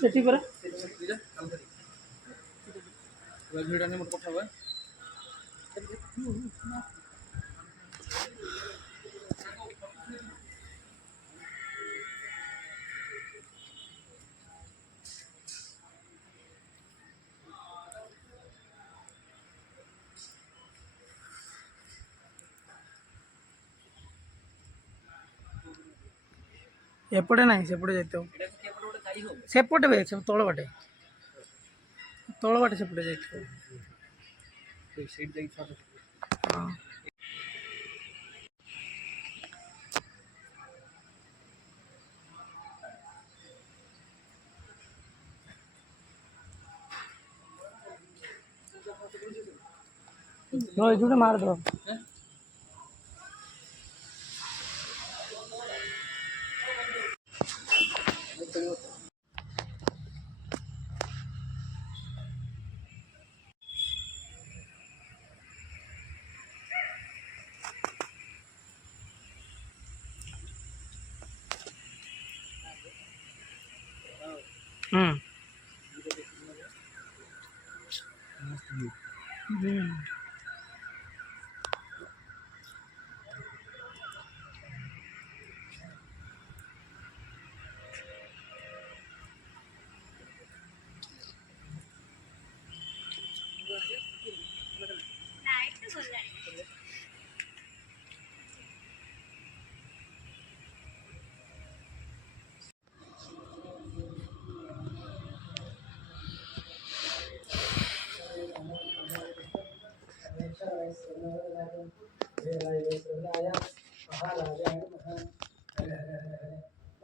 ସେଠି ପରା एपटे ना सेपटे जाते सेपटे भी तल बाटे सेपटे जाते जो मार दो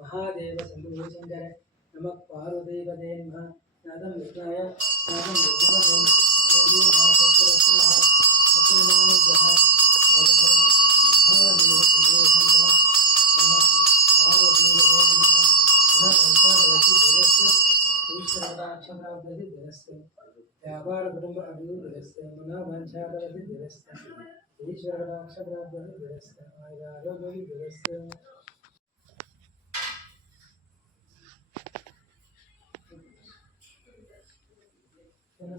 महादेव शंभु शंकर नमः पार्वतीपते नमः नादं विष्णाय नादं विष्णवे देवी नाथस्वरः सत्यनामः महादेव शंभु शंकर नमः पार्वतीपते नमः नमः संसारवती धीरस्य ईश्वराक्षप्राप्ति धीरस्य व्यापार कुटुंब अभिवृद्धिस्य मनोवांछापरति धीरस्य ईश्वराक्षप्राप्ति धीरस्य आयुरारोग्य धीरस्य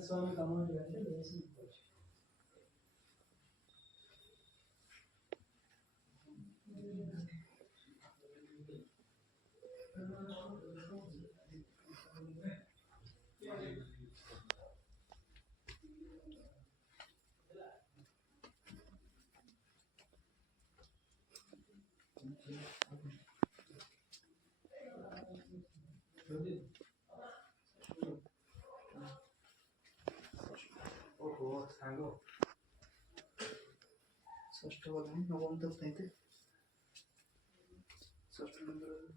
स्वामी कामन षष्ठ वाला नवम तक थे षष्ठ नंबर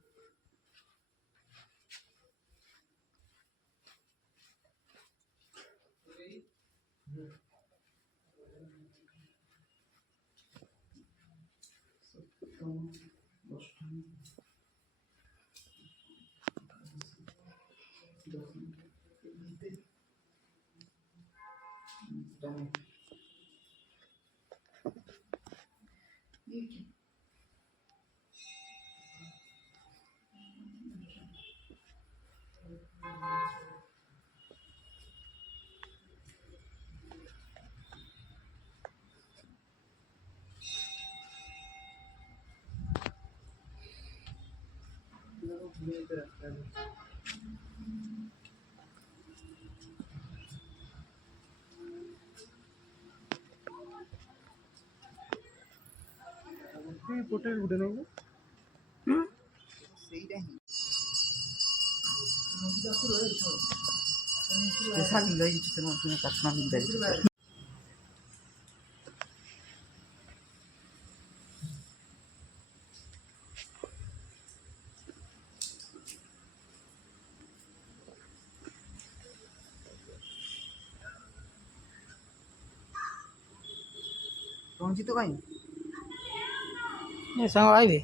पोटेल गुडे ना स्पेशल लई चिकन तुम्हें कस्टमर मिल जाए पहुंची तो कहीं ये सांग आई भी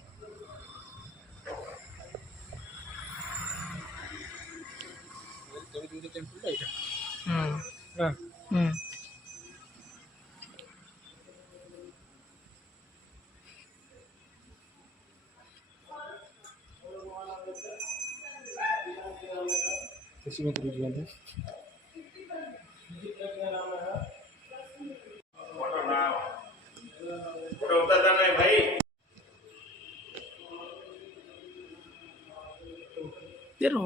खुशी में करूँ जीवन तेरो